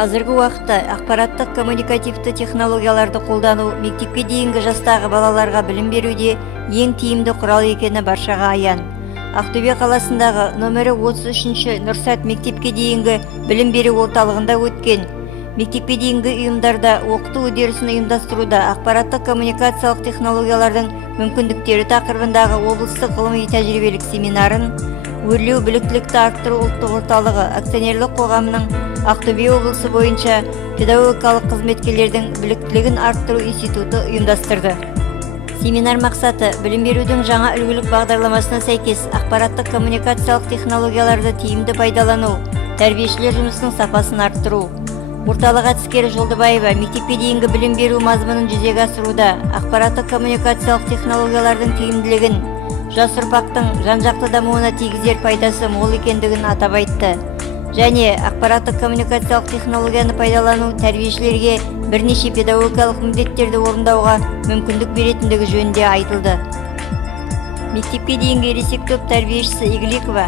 Қазіргі уақытта ақпараттық коммуникативті технологияларды қолдану мектепке дейінгі жастағы балаларға білім беруде ең тиімді құрал екені баршаға аян. Ақтөбе қаласындағы нөмірі 33-ші Нұрсат мектепке дейінгі білім беру орталығында өткен мектепке дейінгі ұйымдарда оқыту үдерісін ұйымдастыруда ақпараттық коммуникациялық технологиялардың мүмкіндіктері тақырыбындағы облыстық ғылыми-тәжірибелік семинарын өрлеу біліктілікті арттыру ұлттық орталығы акционерлік қоғамының Ақтөбе облысы бойынша педагогикалық қызметкерлердің біліктілігін арттыру институты ұйымдастырды. Семинар мақсаты білім берудің жаңа үлгілік бағдарламасына сәйкес ақпараттық коммуникациялық технологияларды тиімді пайдалану, тәрбиешілер жұмысының сапасын арттыру. Орталық әдіскері Жолдыбаева мектепке дейінгі білім беру мазмұнын жүзеге асыруда ақпараттық коммуникациялық технологиялардың тиімділігін, жас ұрпақтың жан-жақты дамуына тигізер пайдасы мол екендігін атап айтты. Және ақпараттық коммуникациялық технологияны пайдалану тәрбиешілерге бірнеше педагогикалық міндеттерді орындауға мүмкіндік беретіндігі жөнінде айтылды. Мектепке дейінгі ересек топ тәрбиешісі Игликова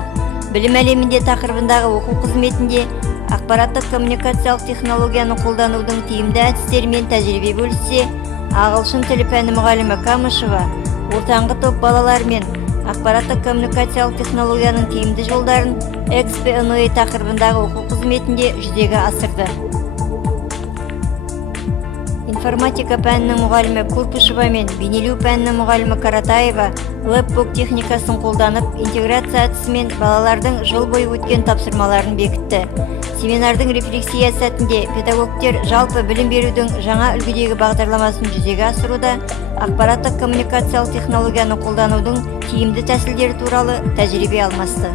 білім әлемінде тақырыбындағы оқу қызметінде ақпараттық коммуникациялық технологияны қолданудың тиімді әдістерімен тәжірибе бөліссе, ағылшын тілі пәні мұғалімі Камышева ортаңғы топ балалармен ақпараттық коммуникациялық технологияның тиімді жолдарын XP-NOE тақырыбындағы оқу қызметінде жүзеге асырды. Информатика пәнінің мұғалімі Курпышева мен бейнелеу пәнінің мұғалімі Каратаева лэпбук техникасын қолданып, интеграция әдісімен балалардың жыл бойы өткен тапсырмаларын бекітті. Семинардың рефлексия сәтінде педагогтер жалпы білім берудің жаңа үлгідегі бағдарламасын жүзеге асыруда ақпараттық коммуникациялық технологияны қолданудың тиімді тәсілдері туралы тәжірибе алмасты.